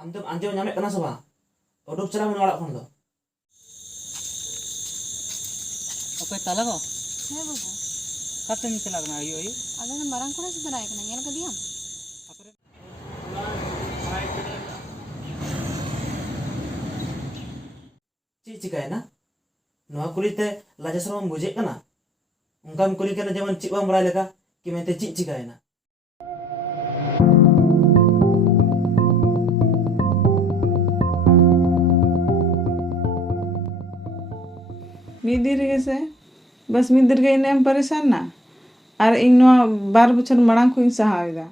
आम तुम आंजो नामे कना सबा उडुक चला मन वाला खन दो ओके ताला को हे बाबू कते में चला गना आयु आले ने मारंग कोना से बनाए कना येल कदियम ची चिकाय ना नवा कुलीते लाजसरम बुझे कना उनकाम कुली कना जेमन चिबा बड़ा लेका कि मेते ची चिकाय ना मिदिर से बस मिदिर के इने परेशान ना और इन 12 बछर मड़ांग को सहायदा